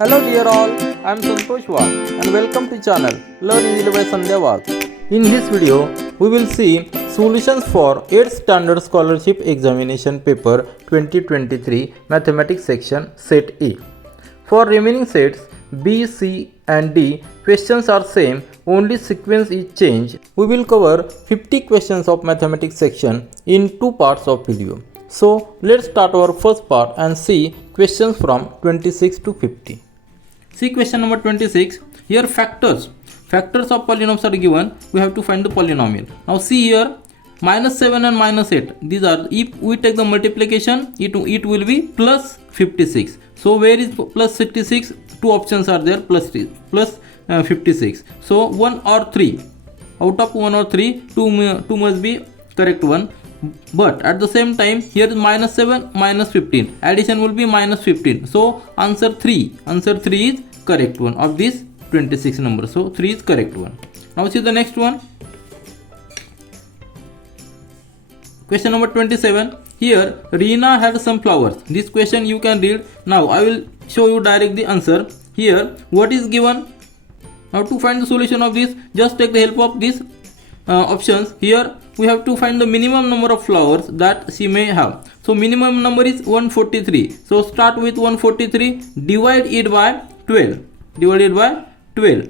Hello dear all, I am Santosh Wagh and welcome to channel Learn Easily by Sandhya Wagh. In this video, we will see solutions for 8th Standard Scholarship Examination Paper 2023 Mathematics Section Set A. For remaining sets B, C and D, questions are same, only sequence is changed. We will cover 50 questions of Mathematics section in 2 parts of video. So let's start our first part and see questions from 26 to 50. See question number 26. Here factors of polynomials are given. We have to find the polynomial. Now see here, minus 7 and minus 8. These are, if we take the multiplication, it will be plus 56. So where is plus 66? Two options are there, plus 56. So 1 or 3. Out of 1 or 3, 2 must be correct one. But at the same time, here is minus 7, minus 15. Addition will be minus 15. So answer 3. Answer 3 is correct one of this 26 number. So 3 is correct one. Now see the next one. Question number 27. Here Reena had some flowers. This question you can read. Now I will show you direct the answer. Here what is given. Now to find the solution of this, just take the help of these options. Here we have to find the minimum number of flowers that she may have. So minimum number is 143. So start with 143, divide it by 12. Divided by 12.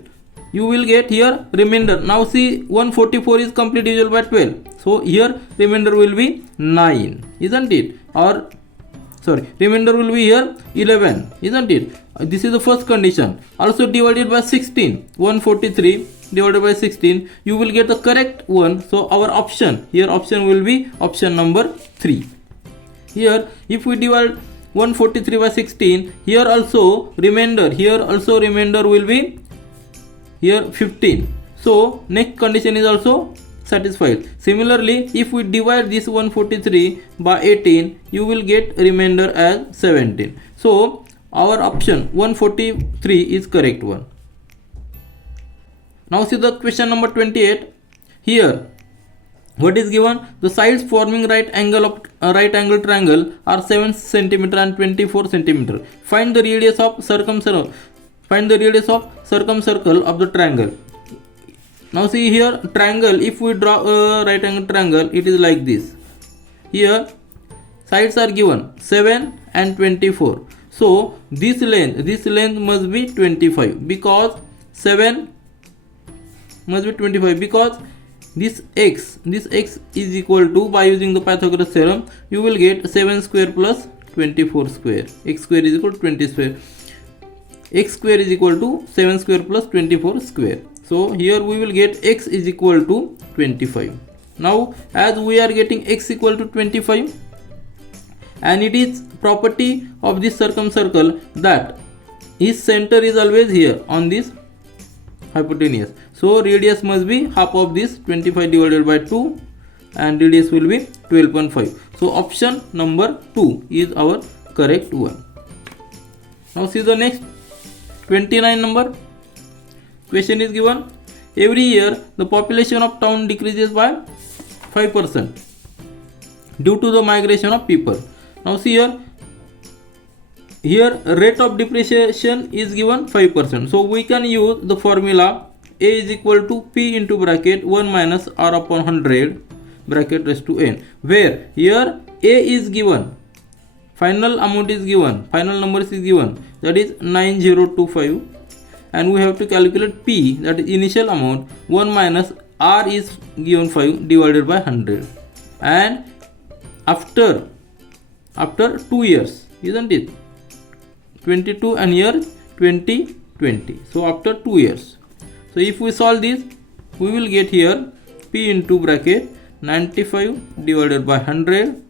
You will get here remainder. Now see, 144 is complete divisible by 12. So here remainder will be 9, isn't it? Or sorry, remainder will be here 11, isn't it? This is the first condition. Also divided by 16. 143 divided by 16, you will get the correct one. So our option will be option number 3. Here if we divide 143 by 16, here also remainder will be here 15. So next condition is also satisfied. Similarly, if we divide this 143 by 18, you will get remainder as 17. So our option 143 is correct one. Now see the question number 28. Here what is given? The sides forming right angle triangle are 7 cm and 24 cm. Find the radius of circumcircle of the triangle. Now see here triangle. If we draw a right angle triangle, it is like this. Here sides are given 7 and 24. So this length must be 25 because 7 must be 25 because this x is equal to, by using the Pythagoras theorem, you will get 7 square plus 24 square. X square is equal to 20 square. X square is equal to 7 square plus 24 square. So here we will get x is equal to 25. Now as we are getting x equal to 25, and it is property of this circumcircle that its center is always here on this hypotenuse. So radius must be half of this 25 divided by 2 and radius will be 12.5. So option number 2 is our correct one. Now see the next 29 number. Question is given. Every year the population of town decreases by 5% due to the migration of people. Now see here rate of depreciation is given 5%. So we can use the formula A is equal to P into bracket 1 minus R upon 100 bracket raised to n, where here A is given, final amount is given, final numbers is given, that is 9025, and we have to calculate P, that is initial amount. 1 minus R is given 5 divided by 100, and after 2 years, isn't it? 22 and year 2020. So after 2 years. So if we solve this, we will get here P into bracket 95 divided by 100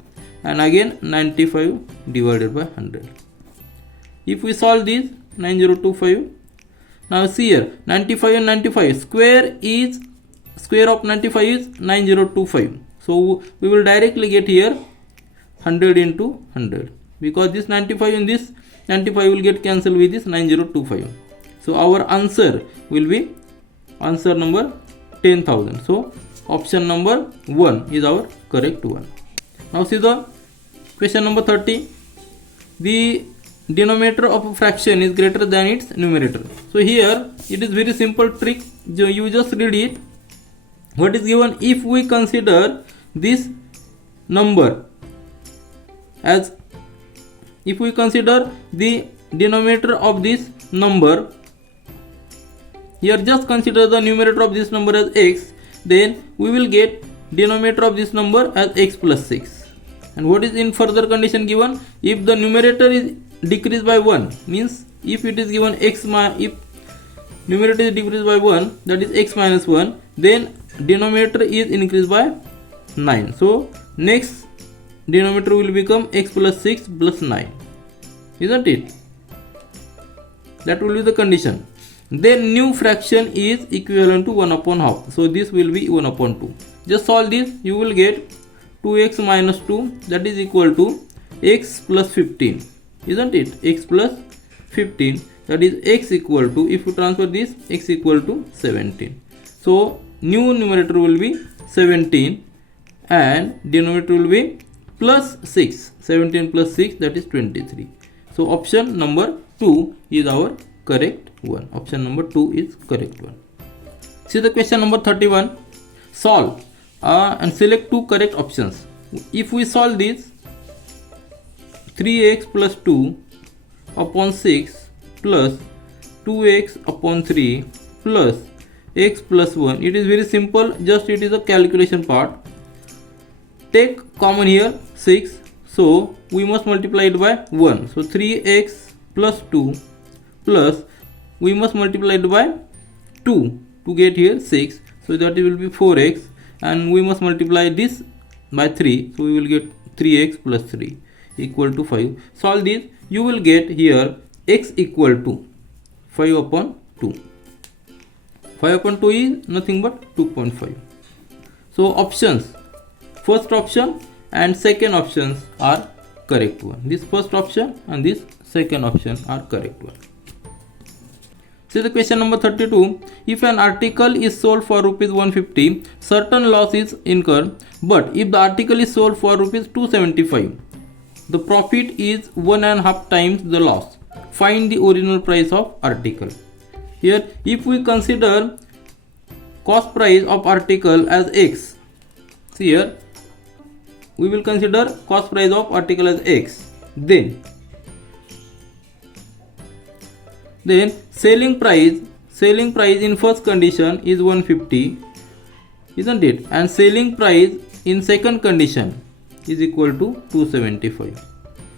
and again 95 divided by 100. If we solve this, 9025. Now see here 95 and 95, square of 95 is 9025. So we will directly get here 100 into 100 because this 95 in this 95 will get cancelled with this 9025. So our answer will be answer number 10,000. So option number 1 is our correct one. Now see the question number 30. The denominator of a fraction is greater than its numerator. So here it is very simple trick. You just read it. What is given? If we consider this number as, if we consider the denominator of this number, here just consider the numerator of this number as x, then we will get denominator of this number as x plus 6. And what is in further condition given? If the numerator is decreased by 1, means if it is given if numerator is decreased by 1, that is x minus 1, then denominator is increased by 9. So next denominator will become x plus 6 plus 9, isn't it? That will be the condition. Then new fraction is equivalent to 1 upon half. So this will be 1 upon 2. Just solve this. You will get 2x minus 2, that is equal to x plus 15. Isn't it? X plus 15, that is x equal to, if you transfer this, x equal to 17. So new numerator will be 17 and denominator will be plus 6. 17 plus 6, that is 23. So option number 2 is our correct one. Option number 2 is correct one. See the question number 31. Solve and select two correct options. If we solve this, 3x plus 2 upon 6 plus 2x upon 3 plus x plus 1. It is very simple, just it is a calculation part. Take common here 6, so we must multiply it by 1. So 3x plus 2 plus, we must multiply it by 2 to get here 6. So that will be 4x, and we must multiply this by 3. So we will get 3x plus 3 equal to 5. Solve this, you will get here x equal to 5 upon 2. 5 upon 2 is nothing but 2.5. So options, first option and second options are correct one. This first option and this second option are correct one. See the question number 32. If an article is sold for rupees 150, certain loss is incurred, but if the article is sold for rupees 275, the profit is 1.5 times the loss. Find the original price of article. Here, if we consider cost price of article as x, see here, we will consider cost price of article as x. Then selling price in first condition is 150, isn't it? And selling price in second condition is equal to 275.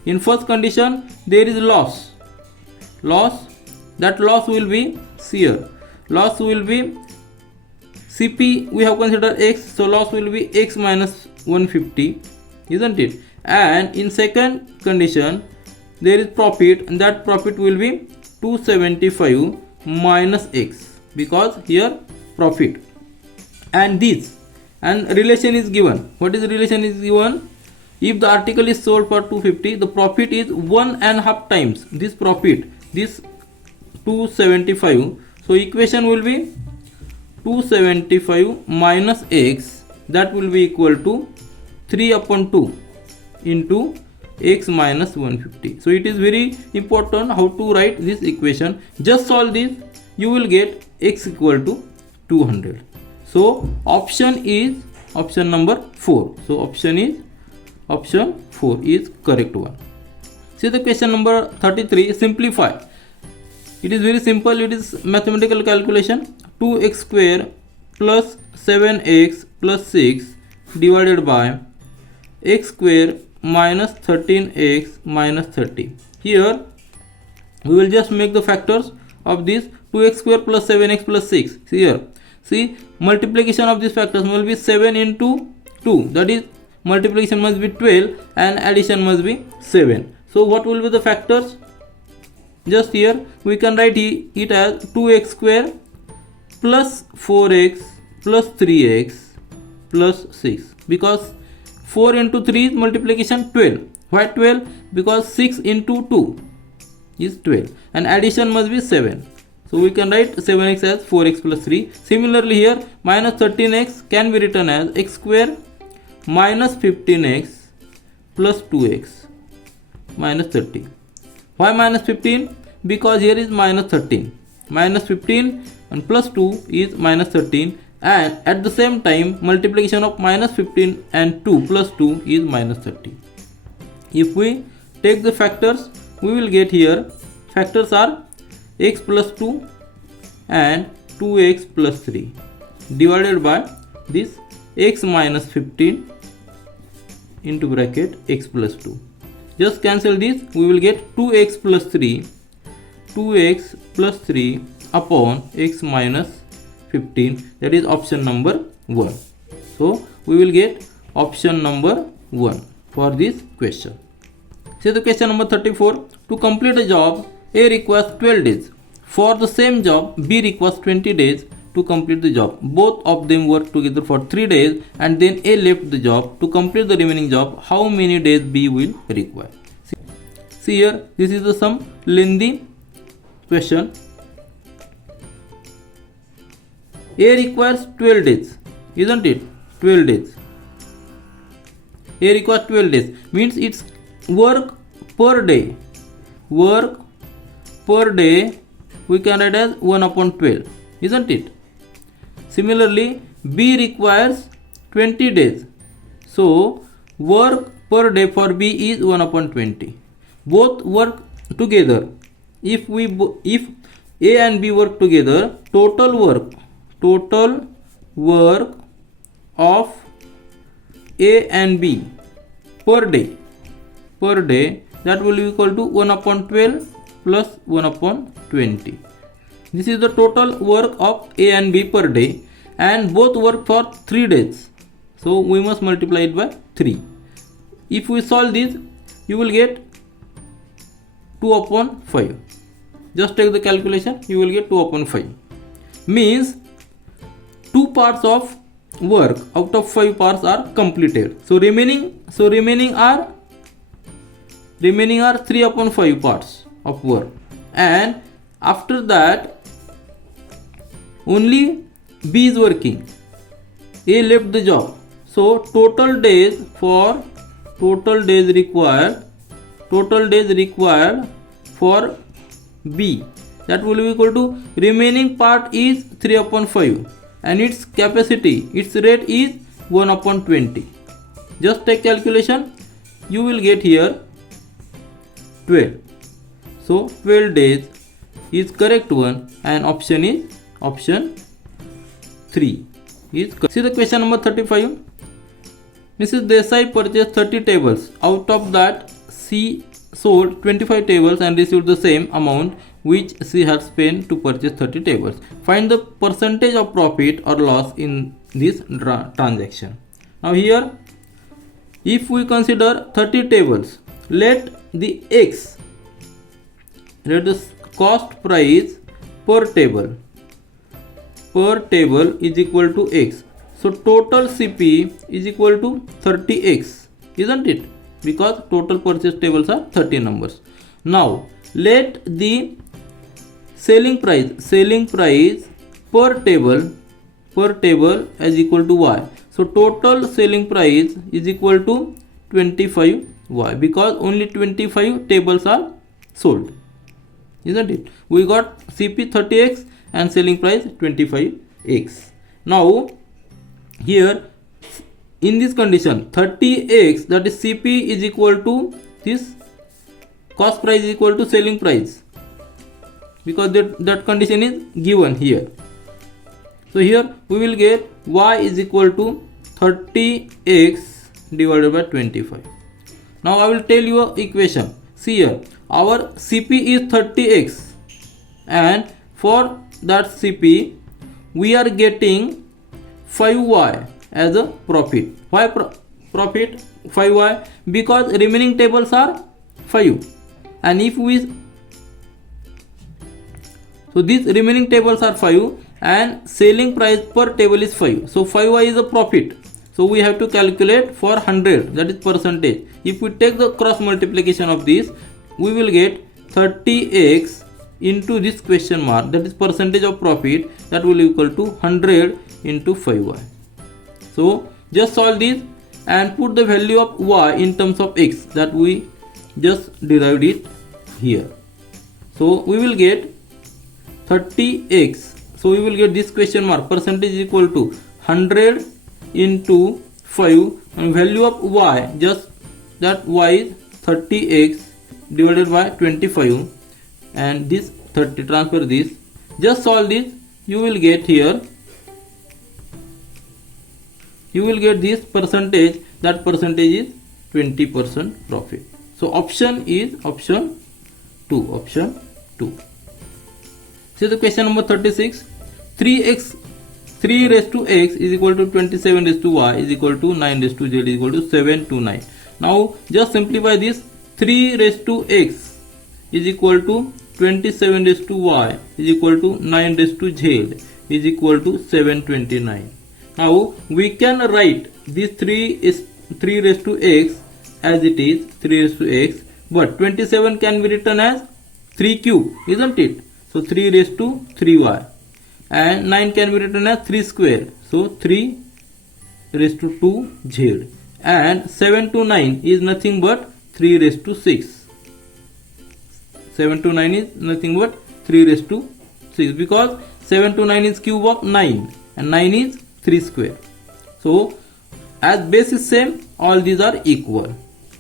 In first condition there is loss. That loss will be here. Loss will be CP, we have considered x, so loss will be x minus 150, isn't it? And in second condition there is profit, and that profit will be 275 minus x, because here profit. And this, and relation is given. What is the relation is given? If the article is sold for 250, the profit is 1.5 times this profit, this 275. So equation will be 275 minus x, that will be equal to 3 upon 2 into x minus 150. So it is very important how to write this equation. Just solve this, you will get x equal to 200. So option is option number 4. So option 4 is correct one. See the question number 33. Simplify. It is very simple. It is mathematical calculation. 2x square plus 7x plus 6 divided by x square minus 13x minus 30. Here we will just make the factors of this 2x square plus 7x plus 6. Here, see, multiplication of these factors will be 7 into 2, that is multiplication must be 12 and addition must be 7. So what will be the factors? Just here we can write it as 2x square plus 4x plus 3x plus 6, because 4 into 3 is multiplication 12. Why 12? Because 6 into 2 is 12 and addition must be 7. So we can write 7x as 4x plus 3. Similarly here minus 13x can be written as x square minus 15x plus 2x minus 30. Why minus 15? Because here is minus 13. Minus 15 and plus 2 is minus 13, and at the same time multiplication of minus 15 and 2 plus 2 is minus 30. If we take the factors, we will get here factors are x plus 2 and 2x plus 3 divided by this x minus 15 into bracket x plus 2. Just cancel this, we will get 2x plus 3, 2x plus 3 upon x minus 15, that is option number 1. So we will get option number 1 for this question. See the question number 34. To complete a job, A requires 12 days. For the same job, B requires 20 days to complete the job. Both of them work together for 3 days and then A left the job. To complete the remaining job, how many days B will require? See here, this is some lengthy question. A requires 12 days, isn't it? 12 days. A requires 12 days means it's work per day. Work per day we can write as 1 upon 12, isn't it? Similarly, B requires 20 days. So work per day for B is 1 upon 20. Both work together. If A and B work together, total work of A and B per day that will be equal to 1 upon 12 plus 1 upon 20. This is the total work of A and B per day, and both work for 3 days. So we must multiply it by 3. If we solve this, you will get 2 upon 5. Just take the calculation, you will get 2 upon 5. Means 2 parts of work out of 5 parts are completed. So remaining are 3 upon 5 parts of work, and after that only B is working. A left the job. So total days required for B, that will be equal to remaining part is 3 upon 5 and its capacity, its rate is 1 upon 20. Just take calculation, you will get here 12. So 12 days is correct one, and option is option 3 is correct. See the question number 35. Mrs. Desai purchased 30 tables. Out of that, she sold 25 tables and received the same amount which she had spent to purchase 30 tables. Find the percentage of profit or loss in this transaction. Now here, if we consider 30 tables, let the cost price per table is equal to x. So total CP is equal to 30x, isn't it? Because total purchase tables are 30 numbers. Now let the selling price per table is equal to y. So total selling price is equal to 25y, because only 25 tables are sold, isn't it? We got CP 30x and selling price 25x. Now here in this condition 30x, that is CP is equal to this cost price is equal to selling price, because that condition is given here. So here we will get y is equal to 30x divided by 25. Now I will tell you a equation. See here, our CP is 30x, and for that CP we are getting 5y as a profit. Why profit 5y? Because remaining tables are 5, and if we, so these remaining tables are 5 and selling price per table is 5, so 5y is a profit. So we have to calculate for 100, that is percentage. If we take the cross multiplication of this, we will get 30x into this question mark, that is percentage of profit, that will equal to 100 into 5y. So just solve this and put the value of y in terms of x, that we just derived it here. So we will get 30x. So we will get this question mark percentage is equal to 100 into 5 and value of y, just that y is 30x divided by 25 and this 30, transfer this, just solve this, you will get here, you will get this percentage, that percentage is 20% profit. So option is option 2, option 2. See the question number 36. 3 raised to x is equal to 27 raised to y is equal to 9 raised to z is equal to 7 to 9. Now just simplify this. 3 raised to x is equal to 27 raised to y is equal to 9 raised to z is equal to 729. Now we can write this 3 raised to x as it is, 3 raised to x, but 27 can be written as 3 cube, isn't it? So 3 raised to 3y, and 9 can be written as 3 square, so 3 raised to 2z, and 7 to 9 is nothing but 3 raised to 6. 7 to 9 is nothing but 3 raised to 6, because 7 to 9 is cube of 9 and 9 is 3 square. So as base is same, all these are equal,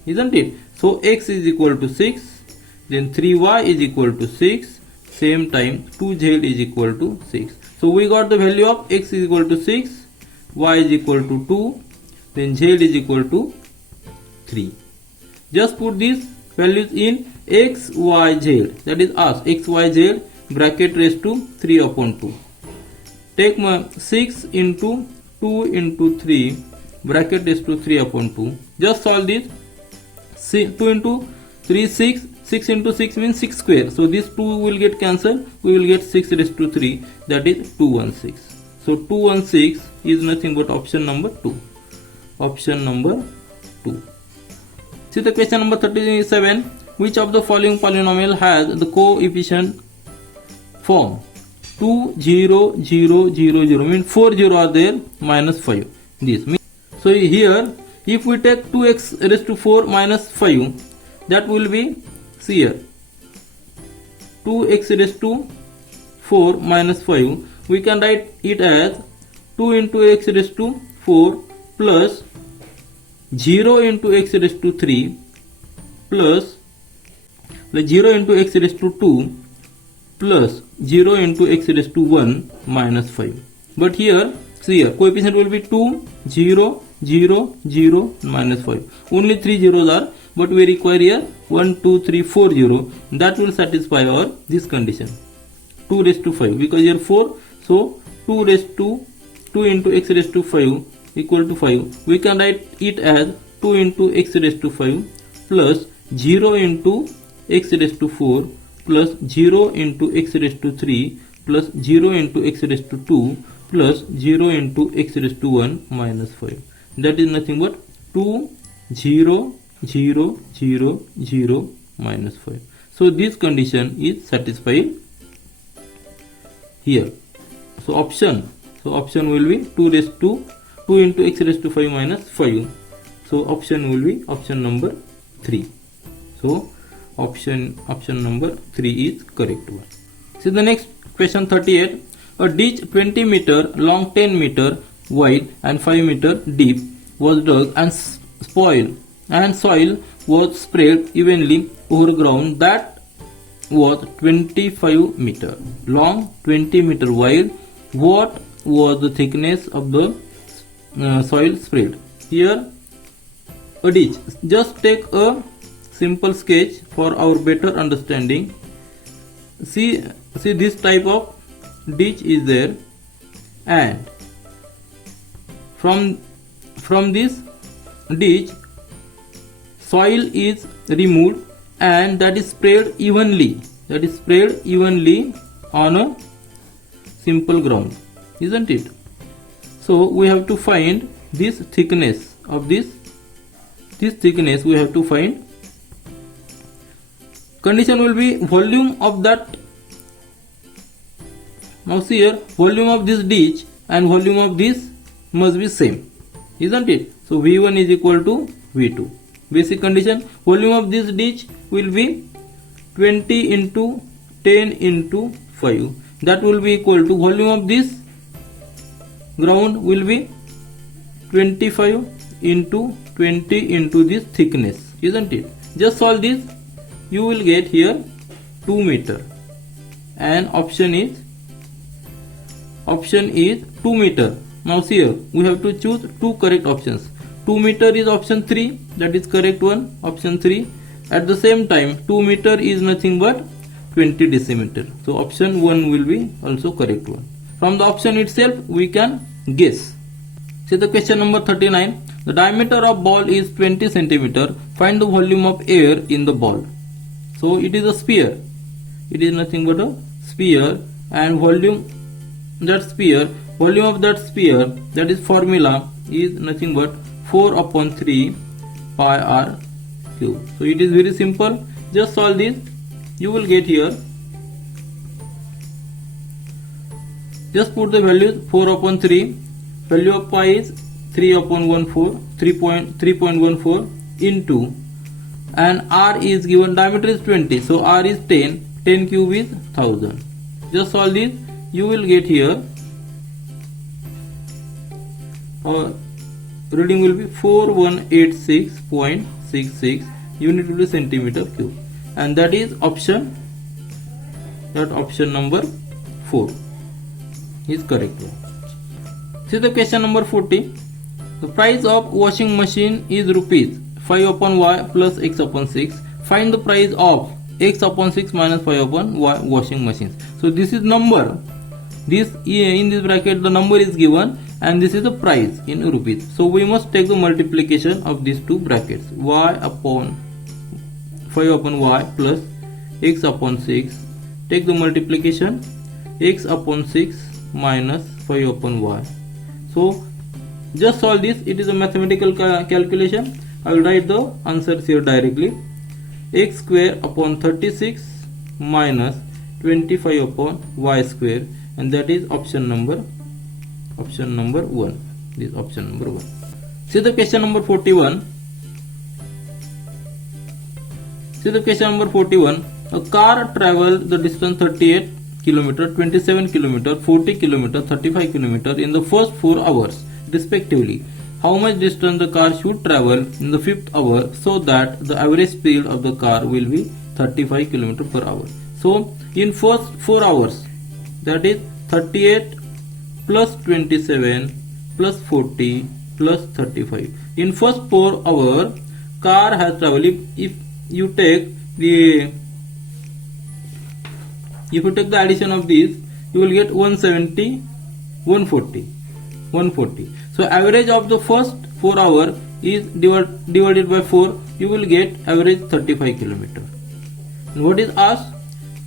isn't it? So x is equal to 6, then 3y is equal to 6, same time 2z is equal to 6. So we got the value of x is equal to 6, y is equal to 2, then z is equal to 3. Just put these values in x, y, z, that is us, x, y, z, bracket raised to 3 upon 2. Take 6 into 2 into 3, bracket raised to 3 upon 2. Just solve this. 2 into 3, 6. 6 into 6 means 6 square. So this 2 will get cancelled. We will get 6 raised to 3, that is 216. So 216 is nothing but option number 2. Option number 2. See the question number 37. Which of the following polynomial has the coefficient form 2, 0, 0, 0, 0, means 4 0 are there, minus 5. This means, so here if we take 2x raised to 4 minus 5, that will be, see here, 2x raised to 4 minus 5, we can write it as 2 into x raised to 4 plus 0 into x raised to 3 plus 0 into x raised to 2 plus 0 into x raised to 1 minus 5. But here, see here, coefficient will be 2, 0, 0, 0, minus 5. Only 3 zeros are, but we require here 1, 2, 3, 4 0. That will satisfy our this condition. 2 raised to 5, because here 4, so 2 raised to 2 into x raised to 5 equal to 5. We can write it as 2 into x raised to 5 plus 0 into x raised to 4 plus 0 into x raised to 3 plus 0 into x raised to 2 plus 0 into x raised to 1 minus 5. That is nothing but 2, 0, 0, 0, 0, minus 5. So this condition is satisfied here. So option will be 2 raised to 2 into x raised to 5 minus 5. So option will be option number 3. So option number 3 is correct one. See the next question 38. A ditch 20 meter long, 10 meter wide and 5 meter deep was dug and spoiled, and soil was spread evenly over ground that was 25 meter long, 20 meter wide. What was the thickness of the soil spread? Here a ditch. Just take a simple sketch for our better understanding. See this type of ditch is there, and from this ditch soil is removed and that is spread evenly on a simple ground, isn't it? So we have to find this thickness of this thickness we have to find. Condition will be volume of that. Now see here, volume of this ditch and volume of this must be same, isn't it? So V1 is equal to V2. Basic condition, volume of this ditch will be 20 into 10 into 5. That will be equal to volume of this ground will be 25 into 20 into this thickness, isn't it? Just solve this. You will get here 2 meter, and option is 2 meter. Now see here, we have to choose two correct options. 2 meter is option 3, that is correct one, option 3. At the same time, 2 meter is nothing but 20 decimeter. So option 1 will be also correct one. From the option itself, we can guess. See the question number 39. The diameter of ball is 20 centimeter. Find the volume of air in the ball. So it is a sphere. It is nothing but a sphere, and volume of that sphere, that is formula, is nothing but 4 upon 3 pi r cube. So it is very simple. Just solve this. You will get here. Just put the values 4 upon 3. Value of pi is 3 upon 3.14 into, and r is given, diameter is 20, so r is 10. 10 cube is 1000. Just solve this. You will get here, reading will be 4186.66 unit will be centimeter cube, and that is option number 4 is correct one. See the question number 40. The price of washing machine is rupees 5 upon y plus x upon 6. Find the price of x upon 6 minus 5 upon y washing machines. So this is number. This in this bracket the number is given, and this is the price in rupees. So we must take the multiplication of these two brackets. Y upon 5 upon y plus x upon 6. Take the multiplication. X upon 6 minus 5 upon y. So just solve this. It is a mathematical calculation. I will write the answers here directly. X square upon 36 minus 25 upon y square, and that is option number 1. This is option number 1. See the question number 41. See the question number 41. A car travels the distance 38 km, 27 km, 40 km, 35 km in the first 4 hours respectively. How much distance the car should travel in the 5th hour so that the average speed of the car will be 35 km per hour. So in first 4 hours, that is 38 plus 27 plus 40 plus 35. In first 4 hours, car has traveled. If you take the addition of these, you will get 170, 140. So average of the first 4 hours is divided by 4. You will get average 35 km. And what is asked?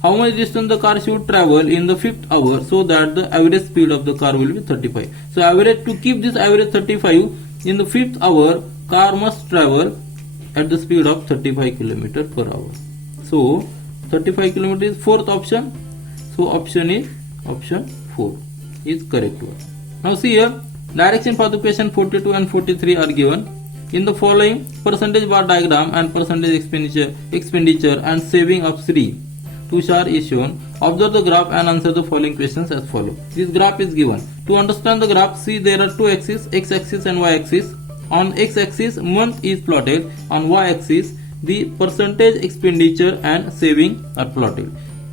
How much distance the car should travel in the 5th hour so that the average speed of the car will be 35. So average, to keep this average 35 in the 5th hour, car must travel at the speed of 35 km per hour. So 35 km is fourth option. So option 4 is correct one. Now see here, direction for the question 42 and 43 are given. In the following percentage bar diagram and percentage expenditure and saving of Sri Tushar is shown. Observe the graph and answer the following questions as follows. This graph is given. To understand the graph, see there are two axes, x axis and y axis. On x axis, month is plotted. On y axis, the percentage expenditure and saving are plotted.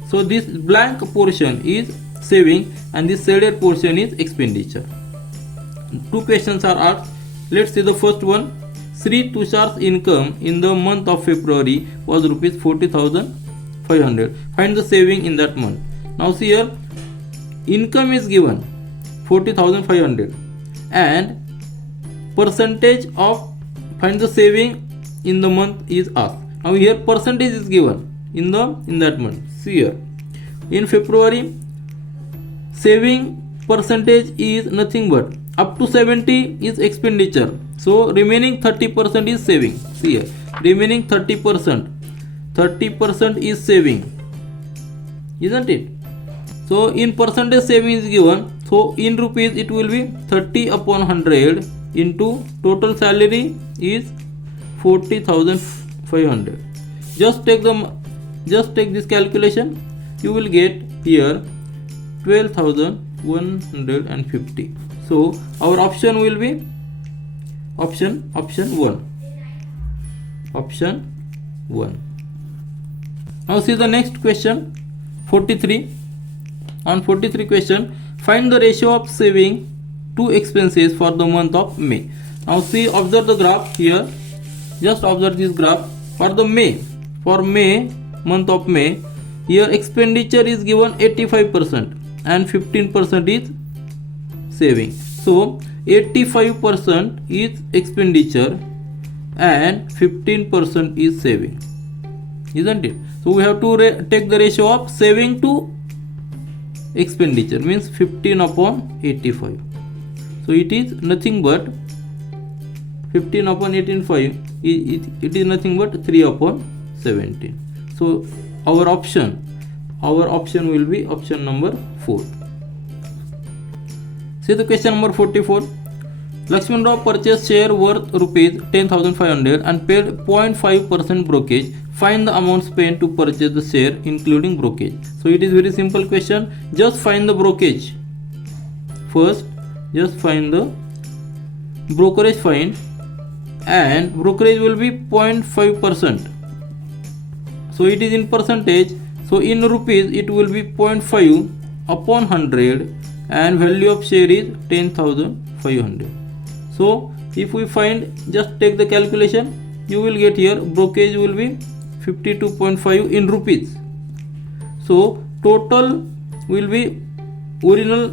So this blank portion is saving and this shaded portion is expenditure. Two questions are asked. Let's see the first one. Sri Tushar's income in the month of February was rupees 40,500. Find the saving in that month. Now see here, income is given 40,500 and percentage of find the saving in the month is asked. Now here percentage is given in that month. See here, in February saving percentage is nothing but up to 70 is expenditure. So remaining 30% is saving. See here, remaining 30% is saving, isn't it? So in percentage saving is given. So in rupees it will be 30 upon 100 into total salary is 40,500. Just take the just take this calculation, you will get here 12,150. so our option will be option 1. Now see the next question, 43. On 43 question, find the ratio of saving to expenses for the month of May. Now see, observe the graph here. Just observe this graph. For the month of May, here expenditure is given 85% and 15% is saving. So 85% is expenditure and 15% is saving, isn't it? So we have to take the ratio of saving to expenditure, means 15 upon 85. So it is nothing but 15 upon 18.5, it is nothing but 3 upon 17. So our option will be option number 4. See the question number 44. Lakshman Rao purchased share worth rupees 10,500 and paid 0.5% brokerage. Find the amount spent to purchase the share including brokerage. So it is very simple question. Just find the brokerage. First, just find the brokerage, find, and brokerage will be 0.5%. So it is in percentage. So in rupees it will be 0.5 upon 100 and value of share is 10,500. So if we find, just take the calculation, you will get here brokerage will be 52.5 in rupees. So total will be, original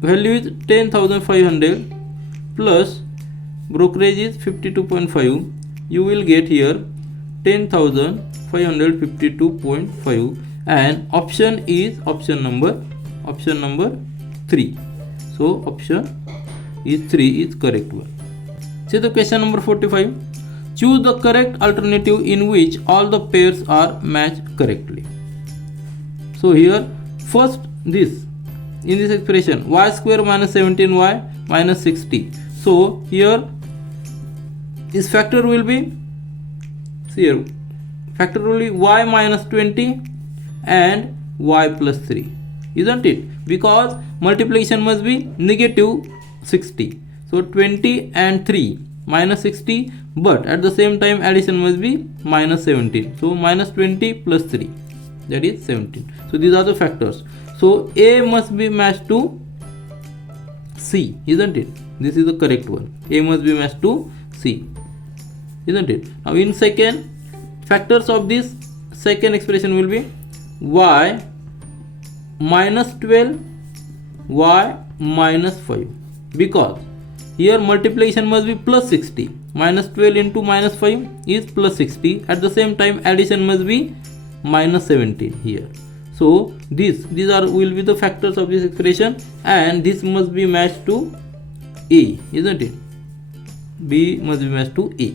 value is 10,500 plus brokerage is 52.5. You will get here 10,552.5 and option is option number 3. So option is 3 is correct one. See the question number 45. Choose the correct alternative in which all the pairs are matched correctly. So here first this, in this expression y square minus 17y minus 60. So here this factor will be, see here, factor will be y minus 20 and y plus 3, isn't it? Because multiplication must be negative 60. So 20 and 3 minus 60, but at the same time addition must be minus 17. So minus 20 plus 3, that is 17. So these are the factors. So A must be matched to C, isn't it? This is the correct one. A must be matched to C, isn't it? Now in second, factors of this second expression will be y minus 12, y minus 5, because here multiplication must be plus 60. Minus 12 into minus 5 is plus 60. At the same time addition must be minus 17 here. So these will be the factors of this expression, and this must be matched to A, isn't it? B must be matched to A.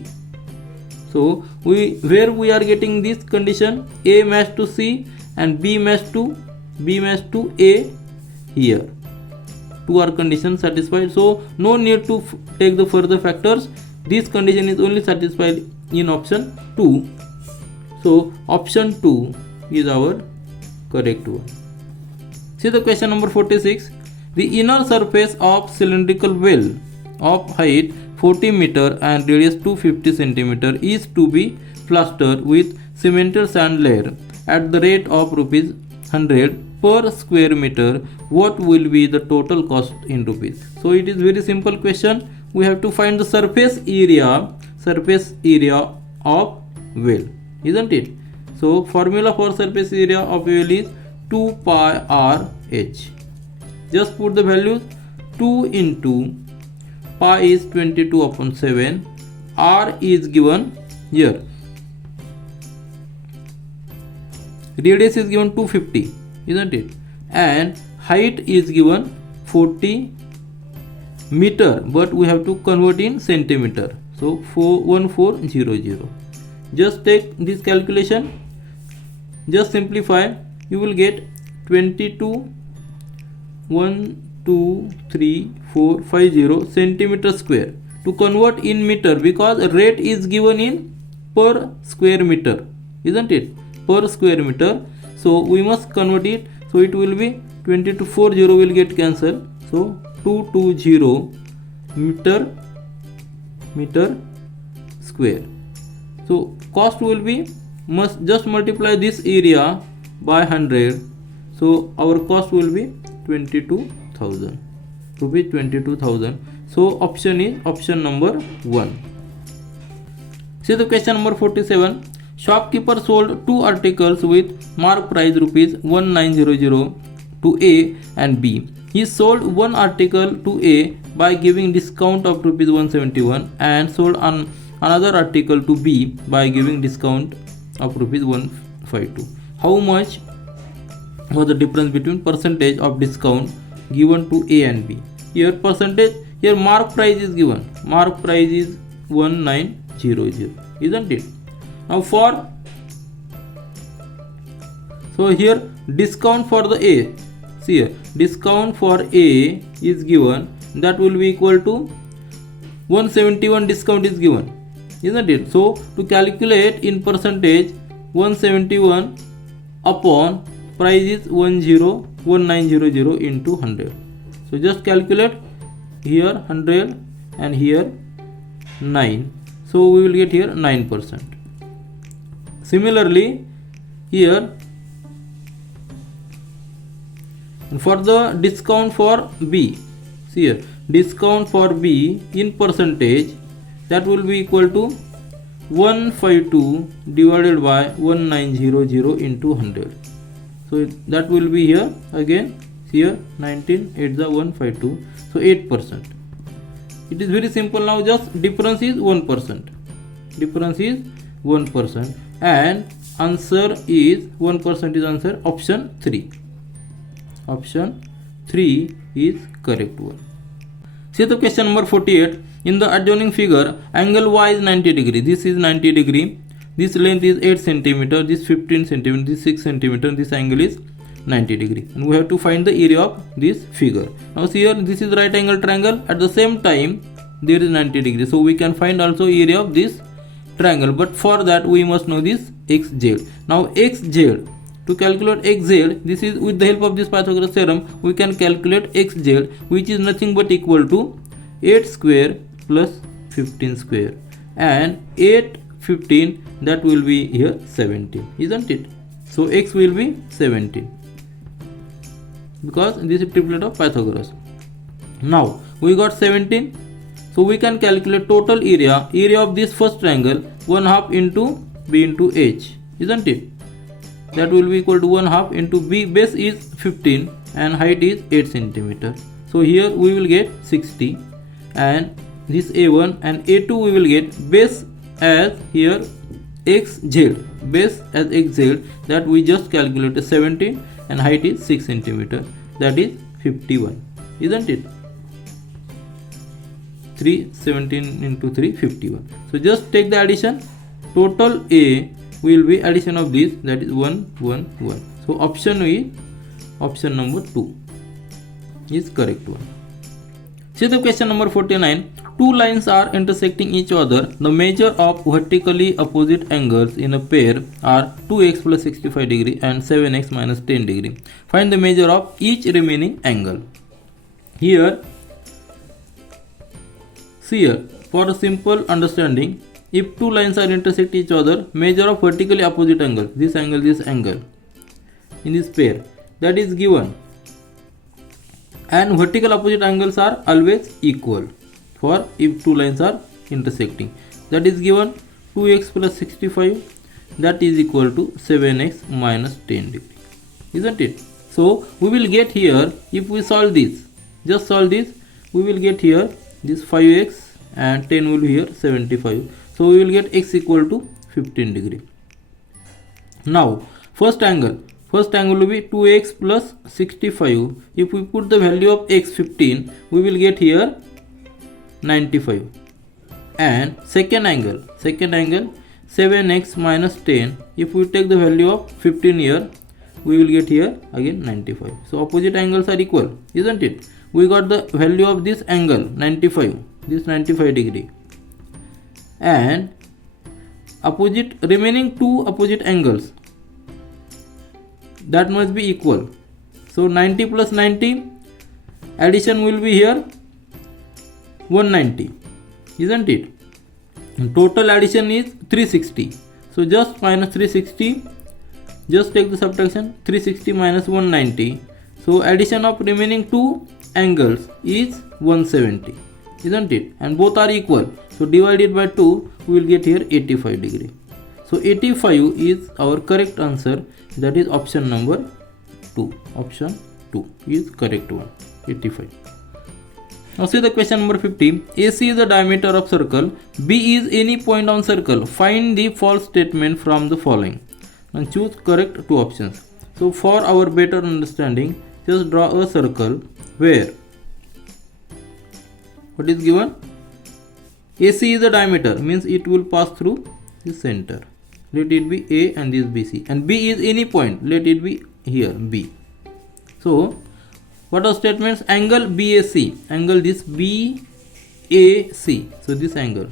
So where we are getting this condition, A matched to C and B matched to A here. Two are conditions satisfied. So no need to take the further factors. This condition is only satisfied in option 2. So option 2 is our correct one. See the question number 46. The inner surface of cylindrical well of height 40 meter and radius 250 centimeter is to be plastered with cemented sand layer at the rate of rupees 100 per square meter. What will be the total cost in rupees? So it is very simple question. We have to find the surface area of well, isn't it? So formula for surface area of well is 2 pi r h. Just put the values. 2 into pi is 22 upon 7. R is given here. Radius is given 250, isn't it? And height is given 40 meter, but we have to convert in centimeter. So 1400. Just take this calculation, just simplify, you will get 22 12350 centimeter square. To convert in meter, because rate is given in per square meter, isn't it? per square meter. So we must convert it. So it will be 22 4 0 will get cancelled. So 220 meter square. So cost will be, must just multiply this area by 100. So our cost will be 22,000 rupees, 22,000. So option is option number 1. See the question number 47. Shopkeeper sold 2 articles with mark price rupees 1900 to A and B. He sold one article to A by giving discount of rupees 171 and sold another article to B by giving discount of rupees 152. How much was the difference between percentage of discount given to A and B? Here percentage, here mark price is given. Mark price is 1900, isn't it? Now so here discount for the A, see here discount for A is given, that will be equal to 171 discount is given, isn't it? So to calculate in percentage, 171 upon price is 1900 into 100. So just calculate here 100 and here 9. So we will get here 9%. Similarly here for the discount for B, see here discount for B in percentage, that will be equal to 152 divided by 1900 into 100. So that will be here again, here 19 8 the 152, so 8%. It is very simple. Now just difference is 1%. Difference is 1%, and answer is 1% is answer option 3. Option 3 is correct one. See the question number 48. In the adjoining figure, angle Y is 90 degree. This is 90 degree. This length is 8 centimeter. This 15 centimeter. This 6 centimeter. This angle is 90 degree. And we have to find the area of this figure. Now see here, this is right angle triangle. At the same time, there is 90 degree. So we can find also area of this triangle. But for that, we must know this xz. Now xz. To calculate xz, this is with the help of this Pythagoras theorem, we can calculate xz, which is nothing but equal to 8 square plus 15 square, and 8 15, that will be here 17, isn't it? So x will be 17 because this is triplet of Pythagoras. Now we got 17, so we can calculate total area of this first triangle, 1/2 into b into h, isn't it? That will be equal to 1/2 into b. Base is 15 and height is 8 centimeter. So here we will get 60, and this a1 and a2 we will get base as here xz, base as xz, that we just calculated 17, and height is 6 centimeter, that is 51, isn't it? 317 into 3 51. So just take the addition. Total A will be addition of this, that is 1 1 1. So option is option number 2 is correct one. See the question number 49. Two lines are intersecting each other. The measure of vertically opposite angles in a pair are 2x plus 65 degree and 7x minus 10 degree. Find the measure of each remaining angle. Here, see here, for a simple understanding, if two lines are intersect each other, measure of vertically opposite angle, this angle in this pair, that is given, and vertical opposite angles are always equal for if two lines are intersecting. That is given 2x plus 65, that is equal to 7x minus 10 degree, isn't it? So we will get here, if we solve this, just solve this, we will get here this 5x and 10 will be here 75. So we will get x equal to 15 degree. Now first angle will be 2x plus 65. If we put the value of x 15, we will get here 95. And second angle 7x minus 10. If we take the value of 15 here, we will get here again 95. So opposite angles are equal, isn't it? We got the value of this angle 95, this 95 degree, and remaining two opposite angles, that must be equal. So 90 plus 90, addition will be here 190, isn't it? And total addition is 360. So just minus 360, just take the subtraction, 360 minus 190. So addition of remaining two angles is 170, isn't it? And both are equal. So divided by 2, we will get here 85 degree. So 85 is our correct answer. That is option number 2. Option 2 is correct one. 85. Now see the question number 50. AC is the diameter of circle. B is any point on circle. Find the false statement from the following. And choose correct two options. So for our better understanding, just draw a circle where what is given? AC is the diameter, means it will pass through the center. Let it be A and this BC. And B is any point. Let it be here B. So what are statements? Angle BAC. Angle this BAC. So this angle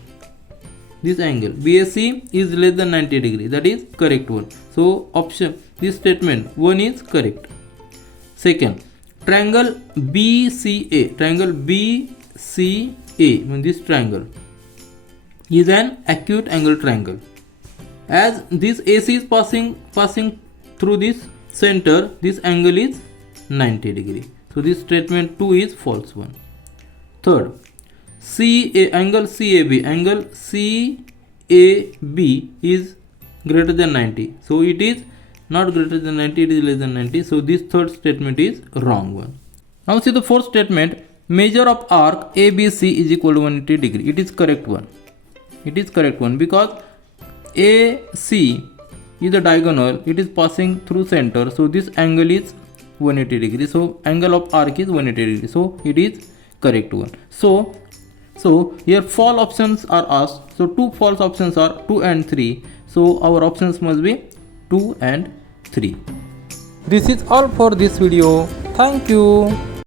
BAC is less than 90 degree. That is correct one. So option, this statement 1 is correct. Second, triangle BCA. Triangle BCA, means this triangle is an acute angle triangle. As this AC is passing through this center, this angle is 90 degree. So this statement 2 is false one. Third, angle CAB. Angle CAB is greater than 90. So it is not greater than 90, it is less than 90. So this third statement is wrong one. Now see the fourth statement. Measure of arc ABC is equal to 180 degree. It is correct one. It is correct one because AC is a diagonal. It is passing through center. So this angle is 180 degree. So angle of arc is 180 degree. So it is correct one. So here false options are asked. So two false options are 2 and 3. So our options must be 2 and 3. This is all for this video. Thank you.